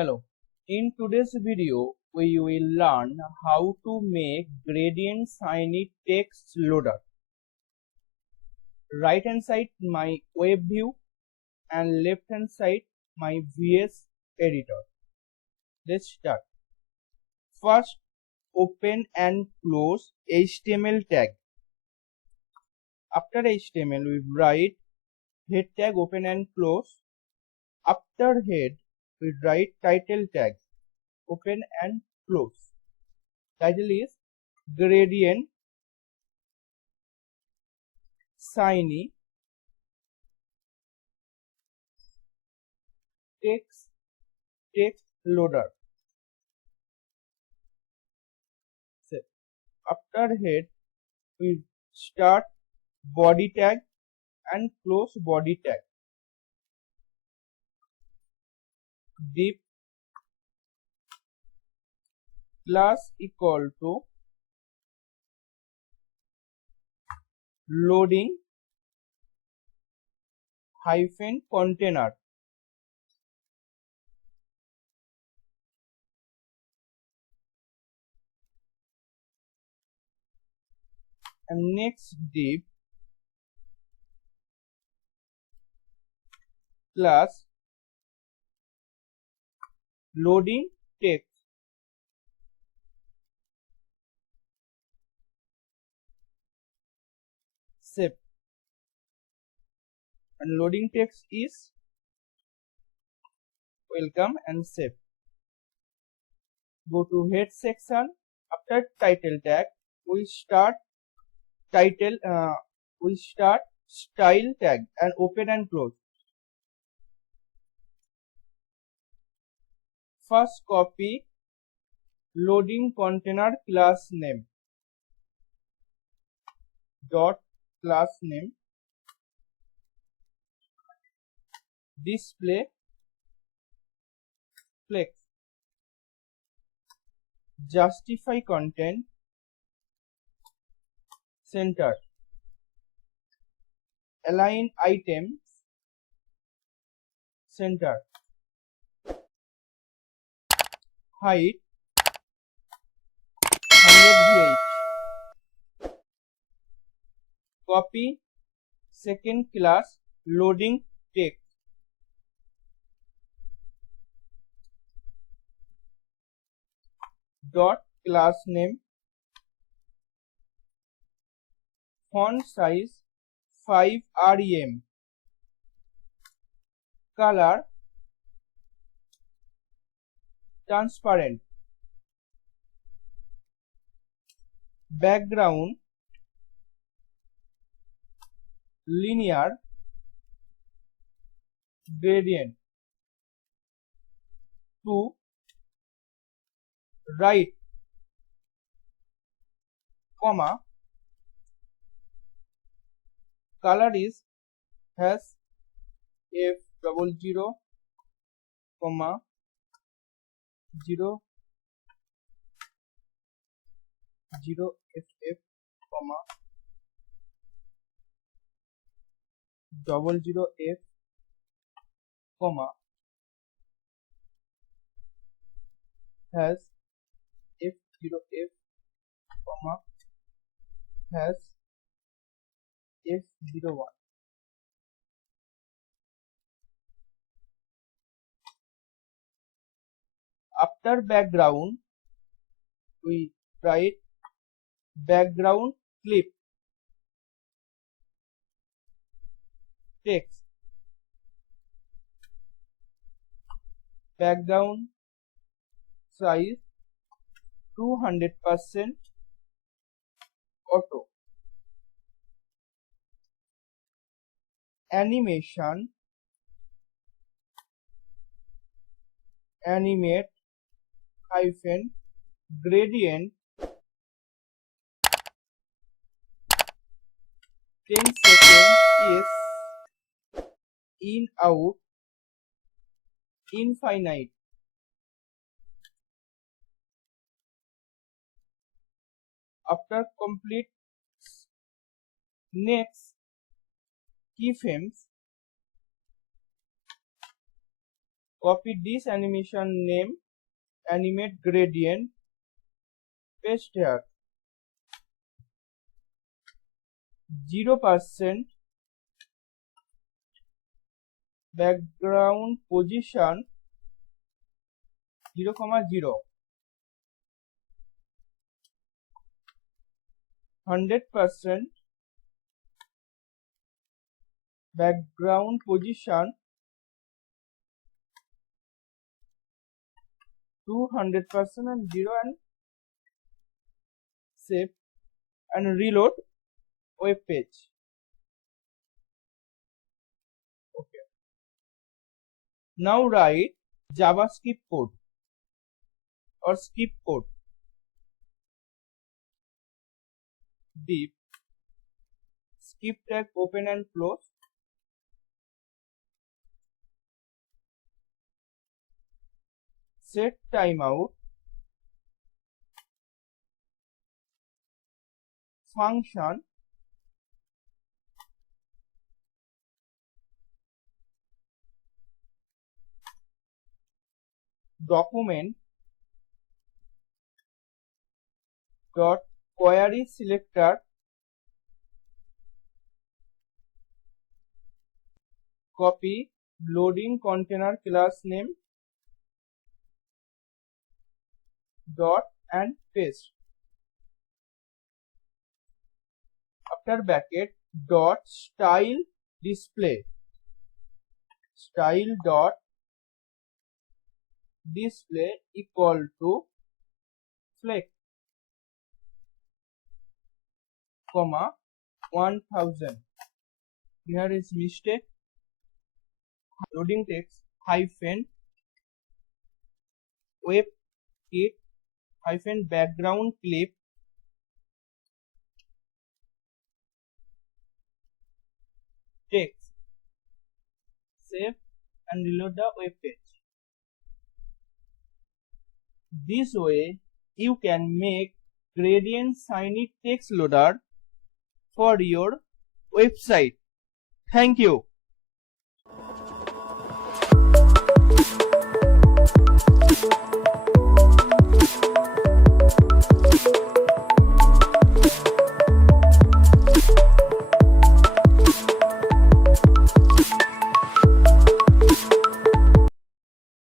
Hello, in today's video we will learn how to make gradient shiny text loader. Right hand side my web view and left hand side my VS editor. Let's start. First open and close HTML tag. After HTML we write head tag, open and close. After head we write title tag, open and close. Title is gradient shiny text loader. So after head we start body tag and close body tag. Div class equal to loading hyphen container. And next div class loading text. Save. And loading text is welcome and save. Go to head section. After title tag we start style tag and open and close. First copy loading container class name dot class name display flex, justify content, center, align items, center, height 100 VH. Copy second class loading text. Dot class name, font size 5 rem, color transparent, background linear, gradient. To right comma color is has F00 comma 0 FF comma 00F comma has F0F comma has F01. After background we write background clip text, background size 200% auto, animation animate hyphen gradient 10 seconds is in out infinite. After complete next keyframes Copy this animation name, animate gradient, paste here. 0% background position 0,0. 100% background position 200% and 0 and save and reload web page. Okay. Now write JavaScript code or script code. Div script tag open and close. Set timeout. Function document dot query selector copy loading container class name dot and paste. After bracket dot style display style dot display equal to flex comma 1000. Here is mistake. Loading text hyphen web kit hyphen background clip text. Save and reload the web page. This way you can make gradient shiny text loader for your website. Thank you.